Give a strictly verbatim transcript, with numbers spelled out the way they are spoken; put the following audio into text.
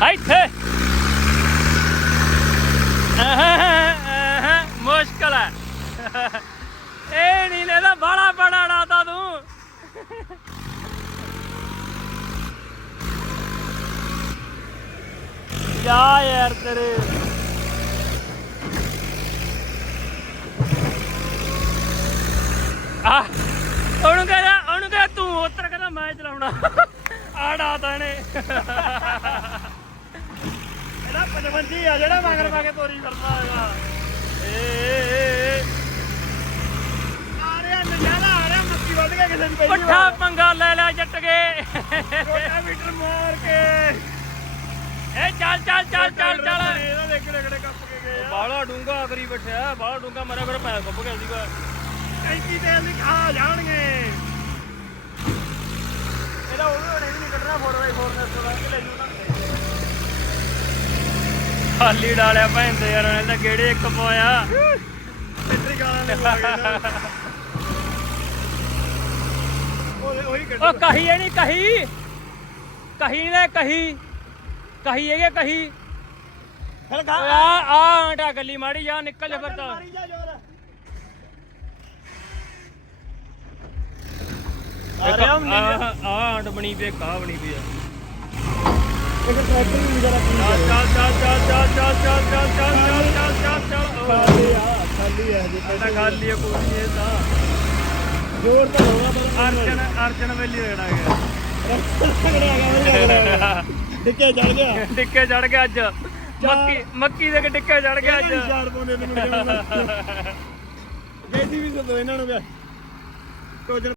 ਇੱਥੇ ਮੁਸ਼ਕਲ ਹੈ ਇਹ ਨਹੀਂ ਲੈਦਾ ਬੜਾ ਬੜਾ ਡਾਤਾ ਤੂੰ ਜਾ ਯਾਰ ਤੇਰੇ ਆ ਉਹਨੂੰ ਕਹਿੰਦਾ ਉਹਨੂੰ ਕਹਿੰਦਾ ਤੂੰ ਉੱਤਰ ਕਹਿੰਦਾ ਮੈਂ ਚਲਾਉਣਾ ਆ ਡਾਤਾ ਇਹਨੇ ਇਹਦਾ ਪਚਵੰਜੀ ਆ ਜਿਹੜਾ ਮਗਰ ਪਾ ਕੇ ਤੋਰੀ ਫਿਰਦਾ ਹੈਗਾ ਏ ਆ ਰਿਹਾ ਨਜ਼ਾਰਾ ਆ ਰਿਹਾ ਮੱਕੀ ਵੱਢ ਕੇ ਕਿਸੇ ਨੂੰ ਪਈ ਪੱਠਾ ਪੰਗਾ ਲੈ ਲਿਆ ਜੱਟ ਕੇ ਛੋਟਾ ਮੀਟਰ ਮਾਰ ਕੇ ਏ ਚੱਲ ਚੱਲ ਚੱਲ ਚੱਲ ਚੱਲ ਇਹਦਾ ਦੇਖ ਰਗੜੇ ਕੱਪ ਕੇ ਗਏ ਆ ਬਾਲਾ ਡੂੰਗਾ ਕਰੀ ਬੈਠਿਆ ਬਾਲਾ ਡੂੰਗਾ ਮਰਿਆ ਫਿਰ ਪੈਰ ਕੱਪ ਗਿਆ ਸੀਗਾ ਕੈਂਚੀ ਤੇਲ ਨਹੀਂ ਖਾ ਜਾਣਗੇ ਇਹਦਾ ਉਹ ਵੀ ਨਹੀਂ ਕੱਢਣਾ ਫੋਰ ਬਾਈ ਫੋਰ ਨੇ ਸੋਲਾਂ ਕੇ ਲੈ ਜੂ ਨਾ ਖਾਲੀ ਡਾਲਿਆ ਭੈਣ ਤੇ ਯਾਰ ਇਹਨੇ ਤਾਂ ਗੇੜੇ ਇੱਕ ਪਾਇਆ ਮਿੱਤਰੀ ਗਾਲਾਂ ਨੇ ਉਹੀ ਕੱਢ ਉਹ ਕਹੀ ਇਹ ਨਹੀਂ ਕਹੀ ਕਹੀ ਨੇ ਕਹੀ ਕਹੀ ਹੈਗੇ ਕਹੀ ਫਿਰ ਆ ਆ ਆਂਟਾ ਗੱਲੀ ਮਾੜੀ ਜਾ ਨਿਕਲ ਜਾ ਫਿਰ ਤਾਂ ਮਾਰੀ ਜਾ ਜੋਰ ਆ ਆ ਆਂਟ ਬਣੀ ਪਈ ਕਾ ਬਣੀ ਪਈ ਆ ਇੱਕ ਟਰੈਕਟਰ ਵੀ ਜਰਾ ਚੱਲ ਚੱਲ ਚੱਲ ਚੱਲ ਚੱਲ ਚੱਲ ਚੱਲ ਚੱਲ ਚੱਲ ਚੱਲ ਚੱਲ ਖਾਲੀ ਆ ਖਾਲੀ ਹੈ ਜੀ ਪਹਿਲਾਂ ਖਾਲੀ ਹੈ ਕੋਈ ਨਹੀਂ ਇਹ ਤਾਂ ਜੋਰ ਤਾਂ ਹੋਣਾ ਪਰ ਅਰਜਨ ਅਰਜਨ ਵੇਲੀ ਰਹਿਣਾ ਗਿਆ ਡਿੱਕੇ ਚੜ ਗਿਆ ਡਿੱਕੇ ਚੜ ਗਿਆ ਅੱਜ ਮੱਕੀ ਮੱਕੀ ਦੇ ਡਿੱਕੇ ਚੜ ਗਿਆ ਅੱਜ ਚਾਰ ਪਾਉਂਦੇ ਨੂੰ ਮੁੜ ਜਾਣਾ ਜੇਸੀ ਵੀ ਸਦੋ ਇਹਨਾਂ ਨੂੰ